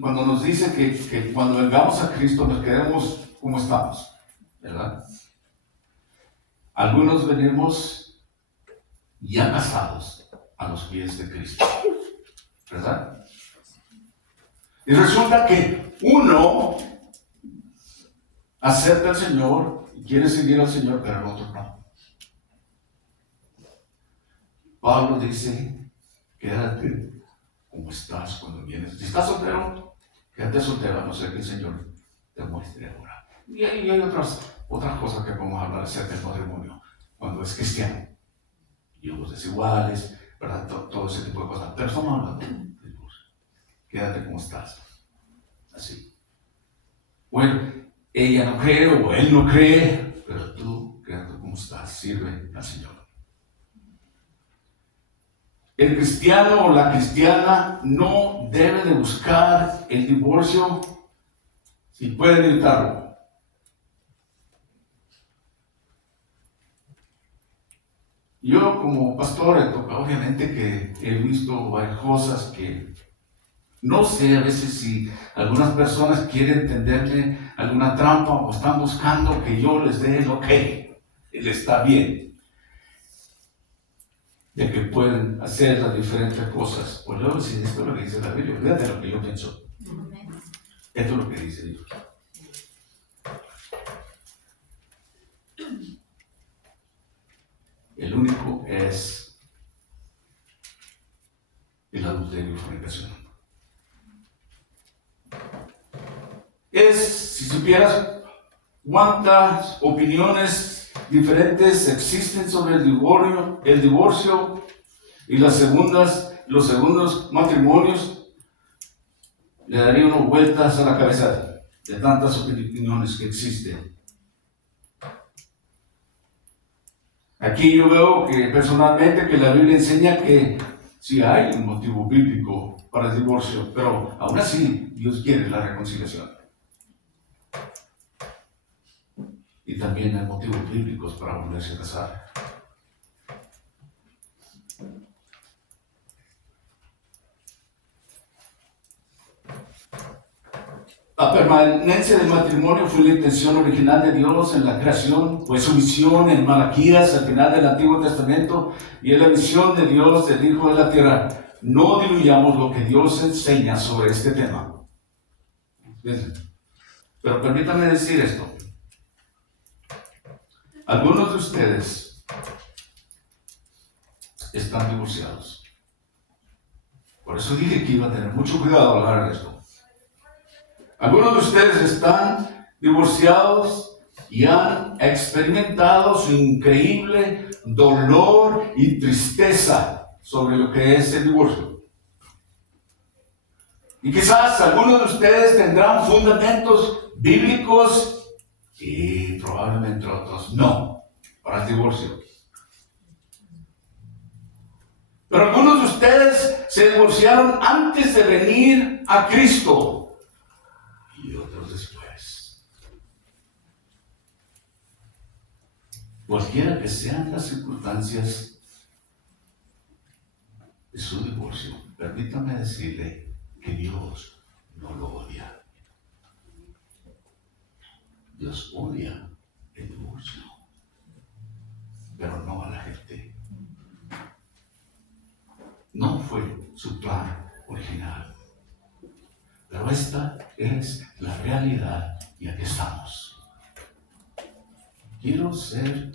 cuando nos dice que cuando vengamos a Cristo nos quedemos como estamos, ¿verdad? Algunos venimos ya casados a los pies de Cristo, ¿verdad? Y resulta que uno acepta al Señor y quiere seguir al Señor, pero el otro no. Pablo dice, quédate como estás cuando vienes. Si estás soltero, Quédate soltero, a no ser que el Señor te muestre ahora. Y hay otras cosas que podemos hablar acerca del matrimonio cuando es cristiano. Hijos desiguales, ¿verdad? Todo ese tipo de cosas. Pero estamos hablando de Dios. Quédate como estás. Así. Bueno, ella no cree o él no cree, pero tú quédate como estás. Sirve al Señor. El cristiano o la cristiana no debe de buscar el divorcio si puede evitarlo. Yo como pastor, obviamente que he visto varias cosas que no sé a veces si algunas personas quieren tenderle alguna trampa o están buscando que yo les dé el ok, él está bien, de que pueden hacer las diferentes cosas. Pues luego si esto es lo que dice la Biblia, fíjate lo que yo pienso. Esto es lo que dice Dios. El único es el adulterio y fornicación. Si supieras cuántas opiniones diferentes existen sobre el divorcio y los segundos matrimonios, le daría unas vueltas a la cabeza de tantas opiniones que existen. Aquí yo veo que personalmente que la Biblia enseña que sí hay un motivo bíblico para el divorcio, pero aún así Dios quiere la reconciliación. Y también hay motivos bíblicos para volverse a casar. La permanencia del matrimonio fue la intención original de Dios en la creación, fue su visión en Malaquías al final del Antiguo Testamento y es la visión de Dios del Hijo de la Tierra. No diluyamos lo que Dios enseña sobre este tema. Pero permítanme decir esto. Algunos de ustedes están divorciados. Por eso dije que iba a tener mucho cuidado al hablar de esto. Algunos de ustedes están divorciados y han experimentado su increíble dolor y tristeza sobre lo que es el divorcio. Y quizás algunos de ustedes tendrán fundamentos bíblicos y probablemente otros no para el divorcio. Pero algunos de ustedes se divorciaron antes de venir a Cristo. Y otros después. Cualquiera que sean las circunstancias de su divorcio, permítame decirle que Dios no lo odia. Dios odia el divorcio, pero no a la gente. No fue su plan original. Pero esta es la realidad y aquí estamos. Quiero ser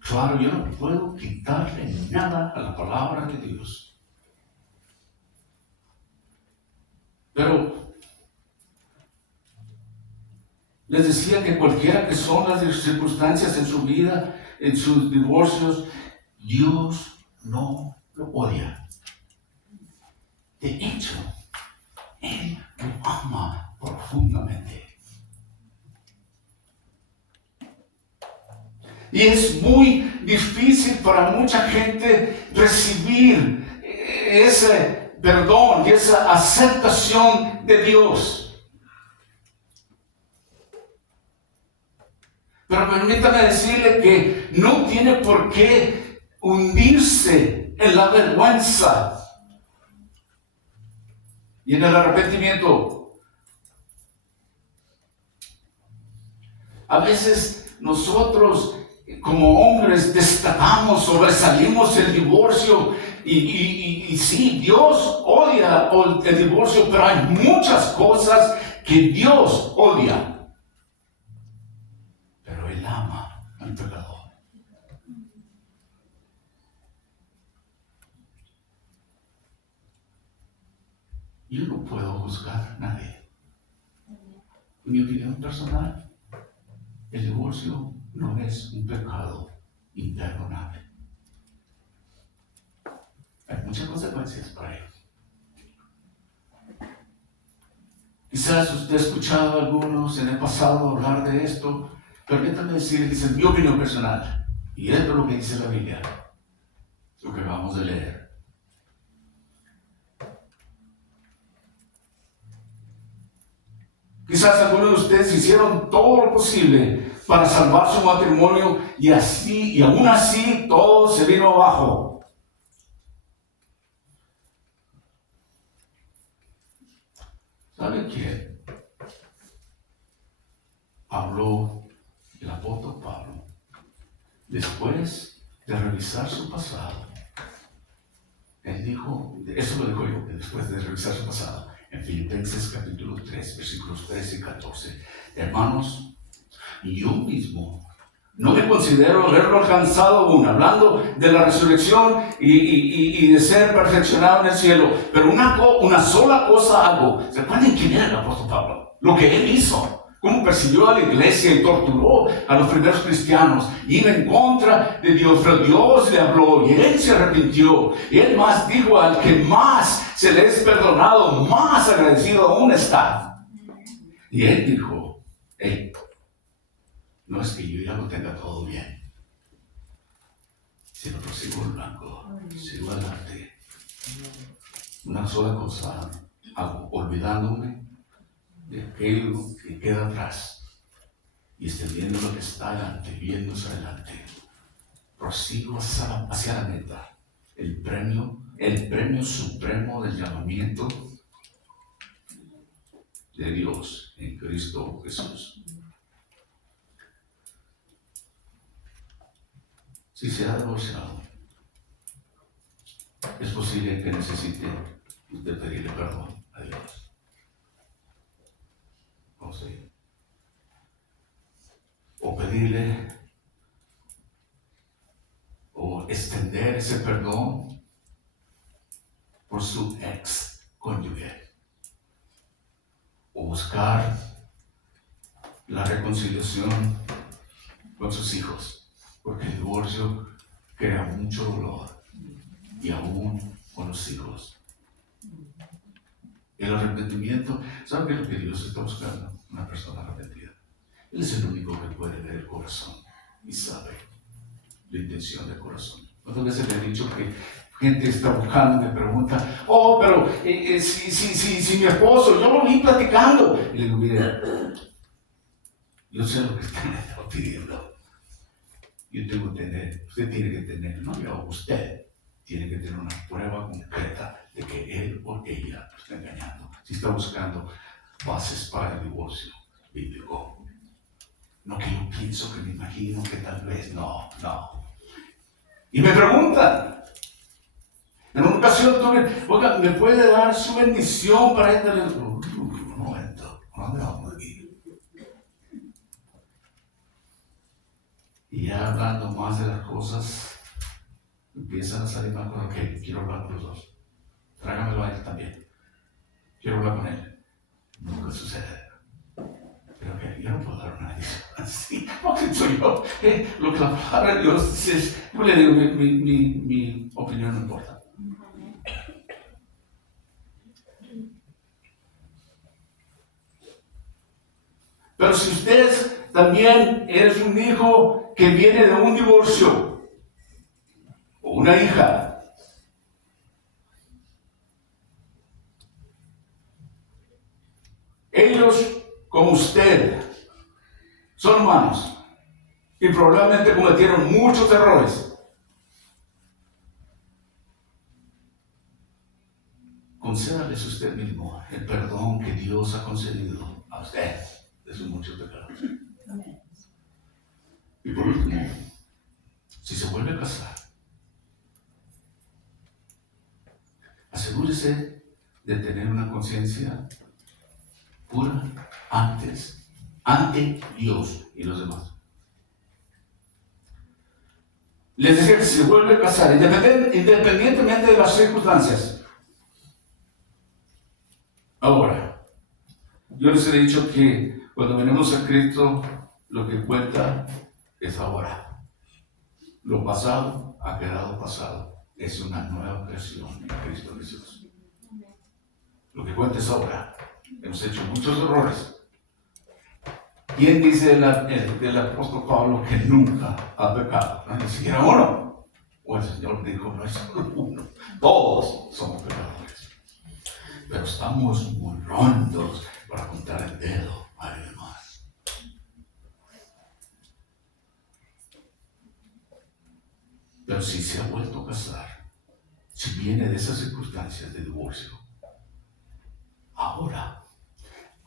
claro, yo no puedo quitarle nada a la palabra de Dios. Pero les decía que cualquiera que son las circunstancias en su vida, en sus divorcios, Dios no lo odia. De hecho, Él lo ama profundamente. Y es muy difícil para mucha gente recibir ese perdón y esa aceptación de Dios. Pero permítame decirle que no tiene por qué hundirse en la vergüenza y en el arrepentimiento. A veces nosotros como hombres destacamos, sobresalimos el divorcio y sí, Dios odia el divorcio, pero hay muchas cosas que Dios odia. Pero Él ama al pecador. yo no puedo juzgar a nadie. En mi opinión personal, el divorcio no es un pecado imperdonable. Hay muchas consecuencias para ello. Quizás usted ha escuchado a algunos en el pasado hablar de esto. Permítame decir, dice mi opinión personal. Y esto es lo que dice la Biblia, lo que acabamos de leer. Quizás algunos de ustedes hicieron todo lo posible para salvar su matrimonio y aún así todo se vino abajo. ¿Sabe quién habló el apóstol Pablo después de revisar su pasado? Él dijo, eso lo digo yo, después de revisar su pasado, en Filipenses capítulo 3, versículos 13 y 14. Hermanos, yo mismo no me considero haberlo alcanzado aún, hablando de la resurrección y de ser perfeccionado en el cielo, pero una sola cosa hago. ¿Se acuerdan quién era el apóstol Pablo? Lo que él hizo. Cómo persiguió a la iglesia y torturó a los primeros cristianos. Iba en contra de Dios, pero Dios le habló y él se arrepintió. Y él más dijo, al que más se le es perdonado, más agradecido aún está. Y él dijo, hey, no es que yo ya lo tenga todo bien, sino que sigo el blanco, sigo adelante. Una sola cosa hago, olvidándome de aquello que queda atrás y extendiendo lo que está adelante, viéndose adelante. Prosigo hacia la meta, el premio supremo del llamamiento de Dios en Cristo Jesús. Si se ha divorciado, es posible que necesite usted pedirle perdón a Dios. O pedirle o extender ese perdón por su ex cónyuge, o buscar la reconciliación con sus hijos, porque el divorcio crea mucho dolor, y aún con los hijos. El arrepentimiento, ¿saben qué es lo que Dios está buscando? Una persona arrepentida. Él es el único que puede ver el corazón y sabe la intención del corazón. ¿Cuántas veces le he dicho que gente está buscando y me pregunta, pero si mi esposo, yo lo vi platicando? Y le digo, mire, yo sé lo que está pidiendo. Usted tiene que tener, no yo, usted tiene que tener una prueba concreta de que él o ella lo está engañando. Si está buscando bases para el divorcio bíblico. No que yo pienso, que me imagino, que tal vez, no. Y me preguntan, en una ocasión oiga, ¿me puede dar su bendición para este? Un momento, ¿dónde vamos aquí? Y ya hablando más de las cosas, empiezan a salir más cosas. Ok, quiero hablar con los dos. Tráigamelo a él también. Quiero hablar con él. Nunca sucede. Pero que yo no puedo dar una decisión así, porque soy yo. Lo que la palabra de Dios dice es, yo le digo, mi opinión no importa. Pero si usted también es un hijo que viene de un divorcio, o una hija, ellos, como usted, son humanos y probablemente cometieron muchos errores. Concédales usted mismo el perdón que Dios ha concedido a usted de sus muchos pecados. Y por último, si se vuelve a casar, asegúrese de tener una conciencia pura ante Dios y los demás. Les decía que si se vuelve a casar, independientemente de las circunstancias, Ahora, yo les he dicho que cuando venimos a Cristo, lo que cuenta es ahora. Lo pasado ha quedado pasado. Es una nueva creación en Cristo Jesús. Lo que cuenta es ahora. Hemos hecho muchos errores. ¿Quién dice el apóstol Pablo que nunca ha pecado? No, ni siquiera uno. O el Señor dijo, no es solo uno. Todos somos pecadores. Pero estamos muy rondos para contar el dedo a alguien más. Pero si se ha vuelto a casar, si viene de esas circunstancias de divorcio, ahora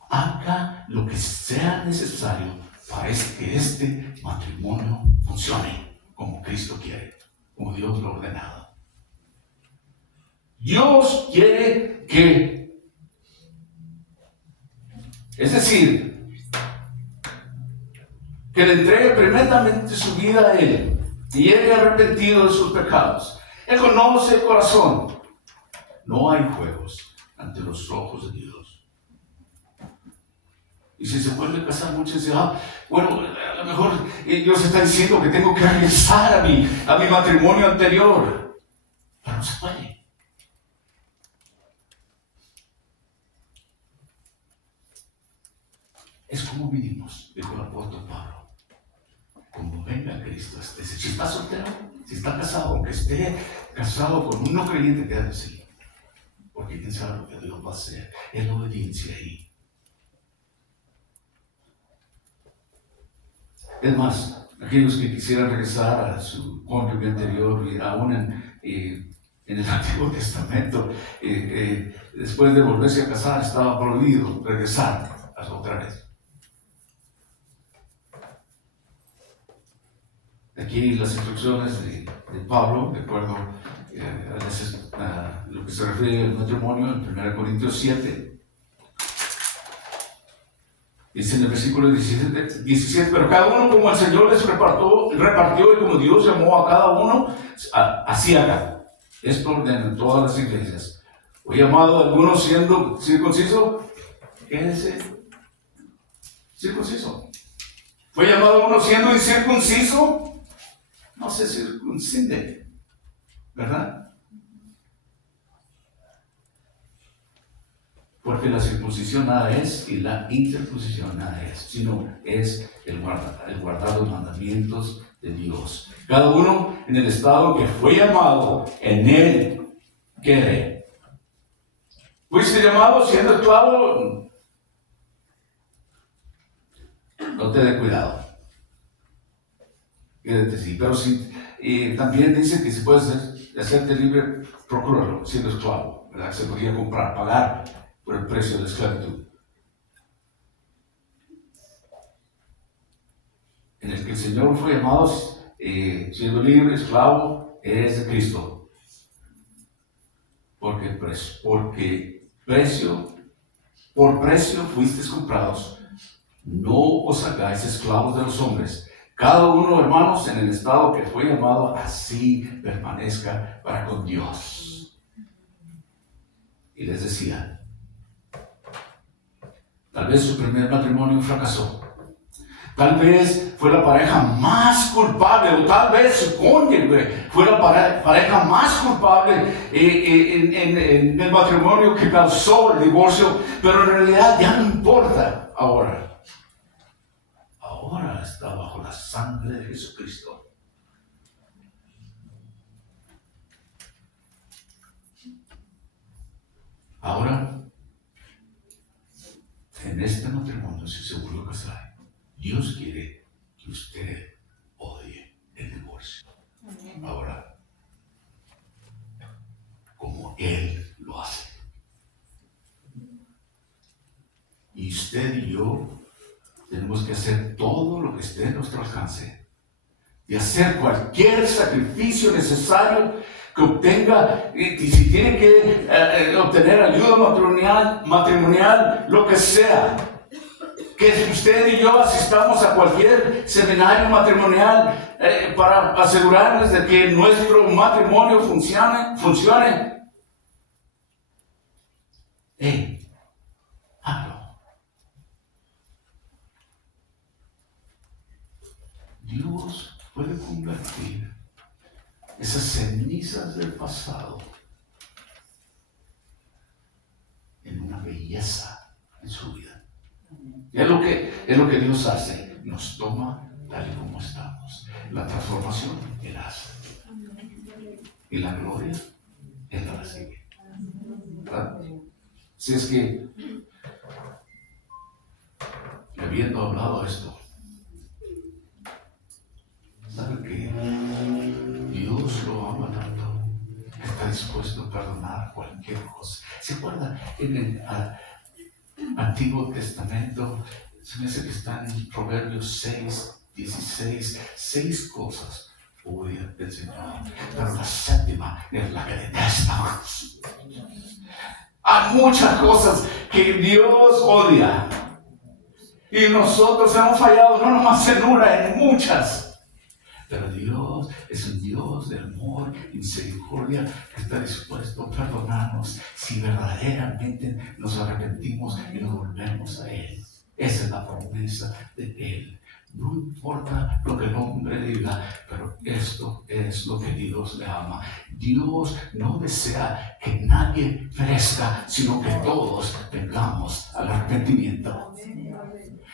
haga lo que sea necesario para que este matrimonio funcione como Cristo quiere, como Dios lo ha ordenado. Dios quiere que, es decir, que le entregue primeramente su vida a Él y llegue arrepentido de sus pecados. Él conoce el corazón. No hay juegos ante los ojos de Dios. Y si se vuelve a casar, muchos dicen, bueno, a lo mejor Dios está diciendo que tengo que regresar a mi matrimonio anterior. Pero no se puede. Es como vinimos, dijo el apóstol Pablo. Como venga Cristo, si está soltero, si está casado, aunque esté casado con un no creyente, quédate así. Porque quién sabe lo que Dios va a hacer. Es la obediencia ahí. Es más, aquellos que quisieran regresar a su cónyuge anterior, y aún en el Antiguo Testamento, después de volverse a casar, estaba prohibido regresar a su otra vez. Aquí las instrucciones de Pablo, de acuerdo a lo que se refiere al matrimonio, en 1 Corintios 7, dice en el versículo 17, pero cada uno como el Señor les repartió y como Dios llamó a cada uno, así haga. Esto ordena en todas las iglesias. Fue llamado a algunos siendo circunciso, quédese circunciso. Fue llamado a uno siendo incircunciso, no se circuncide, ¿verdad? Porque la circuncisión nada es y la incircuncisión nada es, sino es el guardar los mandamientos de Dios. Cada uno en el estado que fue llamado, en él quede. ¿Fuiste llamado siendo esclavo? No te dé cuidado. Quédate así. Pero sí, también dice que si puedes hacerte libre, procúralo siendo esclavo, ¿verdad? Se podía comprar, pagar por el precio de la esclavitud. En el que el Señor fue llamado siendo libre, esclavo, es de Cristo. Porque por precio fuisteis comprados. No os hagáis esclavos de los hombres. Cada uno, hermanos, en el estado que fue llamado, así permanezca para con Dios. Y les decía, tal vez su primer matrimonio fracasó. Tal vez fue la pareja más culpable, o tal vez su cónyuge fue la pareja más culpable en el matrimonio que causó el divorcio, pero en realidad ya no importa ahora. Ahora está bajo la sangre de Jesucristo. Ahora, en este matrimonio, si se vuelve a casar, Dios quiere que usted odie el divorcio. Ahora, como Él lo hace. Y usted y yo tenemos que hacer todo lo que esté en nuestro alcance y hacer cualquier sacrificio necesario que obtenga, y si tiene que obtener ayuda matrimonial, lo que sea. Que usted y yo asistamos a cualquier seminario matrimonial para asegurarles de que nuestro matrimonio funcione. Dios puede convertir esas cenizas del pasado en una belleza en su vida. Y es lo que Dios hace. Nos toma tal y como estamos. La transformación Él hace. Y la gloria Él la recibe. ¿Verdad? Si es que, habiendo hablado esto, ¿sabe que Dios lo ama tanto? Está dispuesto a perdonar cualquier cosa. ¿Se acuerda en el Antiguo Testamento? Se me hace que está en Proverbios 6:16. 6 cosas odia del Señor, pero la séptima es la que detesta. Hay muchas cosas que Dios odia. Y nosotros hemos fallado, no nomás en una, en muchas. Pero Dios es un Dios de amor y misericordia que está dispuesto a perdonarnos si verdaderamente nos arrepentimos y nos volvemos a Él. Esa es la promesa de Él. No importa lo que el hombre diga, pero esto es lo que Dios le ama. Dios no desea que nadie perezca, sino que todos vengamos al arrepentimiento.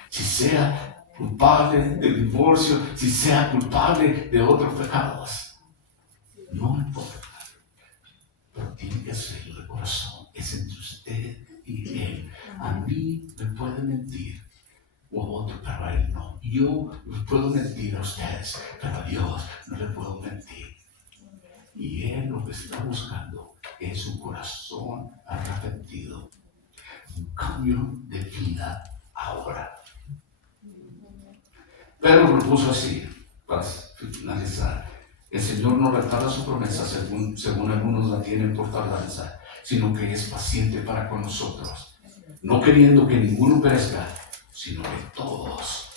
Si sea culpable del divorcio, si sea culpable de otros pecados, no importa, pero tiene que hacerlo de corazón. Es entre usted y Él. A mí me puede mentir, o a otro, pero a Él no. Yo les puedo mentir a ustedes, pero a Dios no le puedo mentir. Y Él lo que está buscando es un corazón arrepentido, un cambio de vida ahora. Pedro propuso así, para finalizar: el Señor no retarda su promesa según algunos la tienen por tardanza, sino que es paciente para con nosotros, no queriendo que ninguno perezca, sino que todos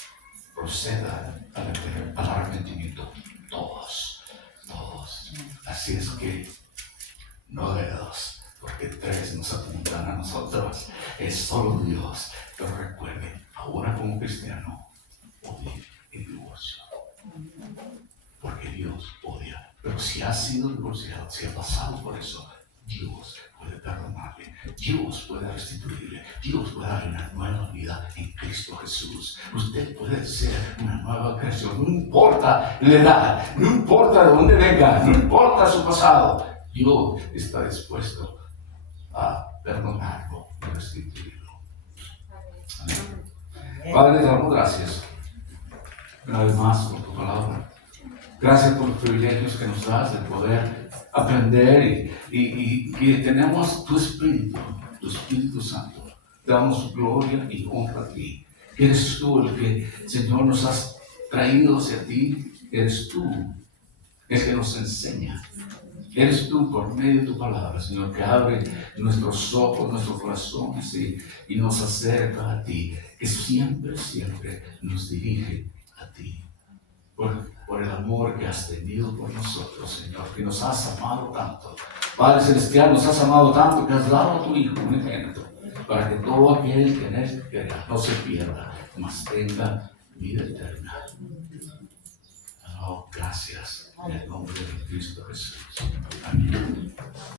procedan al arrepentimiento. Todos. Así es que no de dos, porque 3 nos apuntan a nosotros. Es solo Dios. Pero recuerden, ahora como cristiano, odie el divorcio, porque Dios odia. Pero si ha sido divorciado, si ha pasado por eso, Dios puede perdonarle, Dios puede restituirle, Dios puede darle una nueva vida en Cristo Jesús. Usted puede ser una nueva creación, no importa la edad, no importa de dónde venga, no importa su pasado. Dios está dispuesto a perdonarlo y restituirlo. Amén. Padre, te damos gracias una vez más por tu palabra. Gracias por los privilegios que nos das de poder aprender y que tenemos tu Espíritu Santo. Te damos gloria y honra a ti. Eres tú el que, Señor, nos has traído hacia ti. Eres tú el que nos enseña. Eres tú por medio de tu palabra, Señor, que abre nuestros ojos, nuestros corazones y nos acerca a ti, que siempre nos dirige a ti. Por el amor que has tenido por nosotros, Señor, que nos has amado tanto. Padre Celestial, nos has amado tanto que has dado a tu Hijo unigénito, para que todo aquel que en él crea no se pierda, mas tenga vida eterna. Oh, gracias en el nombre de Cristo Jesús. Amén.